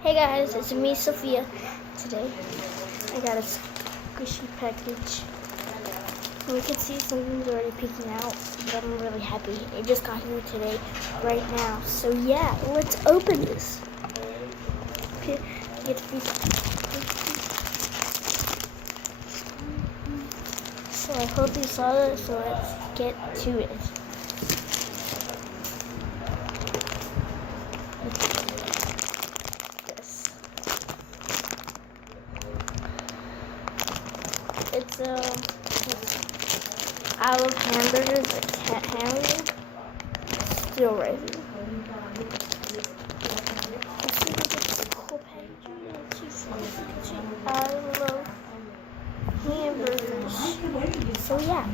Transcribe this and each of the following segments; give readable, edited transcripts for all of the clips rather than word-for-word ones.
Hey guys, it's me, Sophia. Today, I got a squishy package. We can see something's already peeking out, but I'm really happy. It just got here today, right now. So yeah, let's open this. Okay, get the piece. So I hope you saw this, so let's get to it. It's I love hamburgers, a cat hamburger, still rising. Cool packaging. I love hamburgers. So yeah.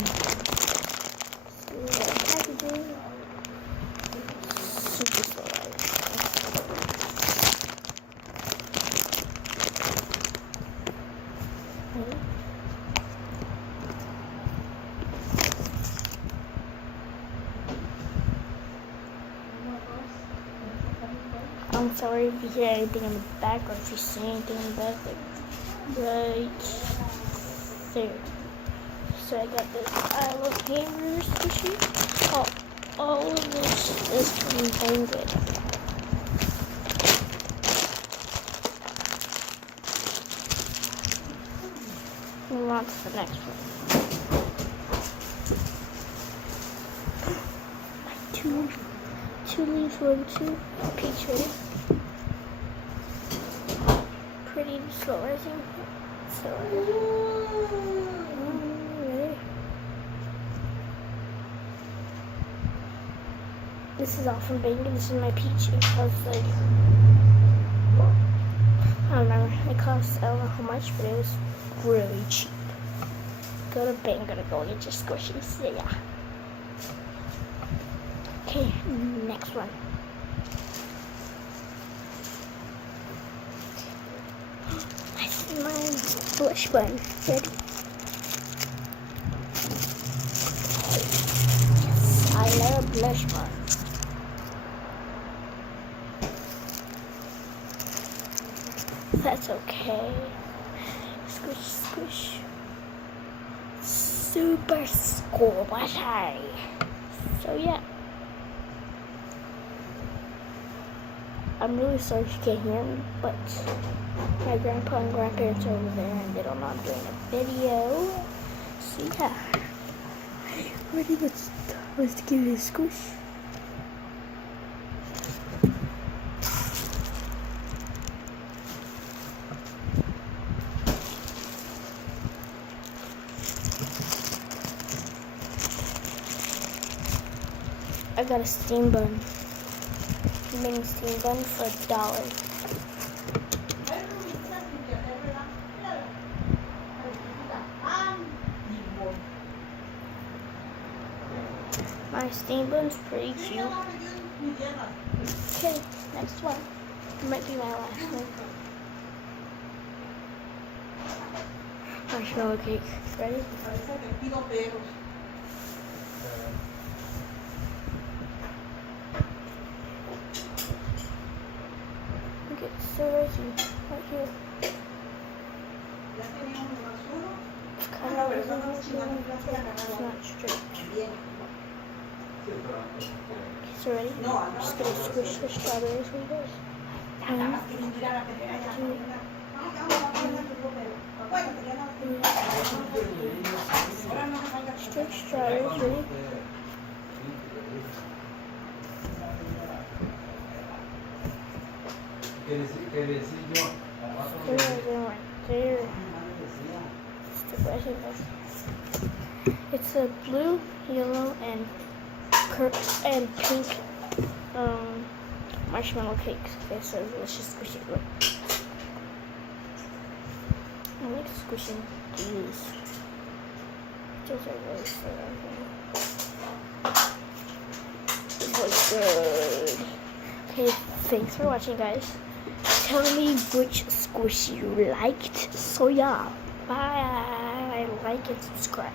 Packaging. Super slow. I'm sorry if you hear anything in the back or if you see anything in the back, like right there. So I got this I love hamburgers squishy. All of this is from Banggood. Move on to the next one. Two leaves, 1, 2, peach ready. Pretty slow rising. So ready. This is all from Banggood. This is my peach. It costs like I don't remember. It cost I don't know how much, but it was really cheap. Go to Banggood and go get your squishies. Yeah. Okay, next one. I see my blush bun. Ready? Yes, I love blush bun. That's okay. Squish, squish. Super squishy. So yeah. I'm really sorry if you can't hear me, but my grandpa and grandparents are over there and they don't know I'm doing a video. So yeah. Ready? Let's give it a squish. I got a steam bun. Mini steam bun for $1. My steam bun's pretty cute. Okay, next one. It might be my last one. Marshmallow cake. Ready? It's so rising right here. It's kind of rising. It's not straight. Okay, so ready? I'm just gonna squish the strawberries for you guys. 1, 2, straight strawberries, ready? It's a blue, yellow, and pink marshmallow cakes. Okay, so let's just squish it. I like squishing these. Those are really good. Okay, thanks for watching, guys. Tell me which squish you liked. So yeah, bye. Like and subscribe.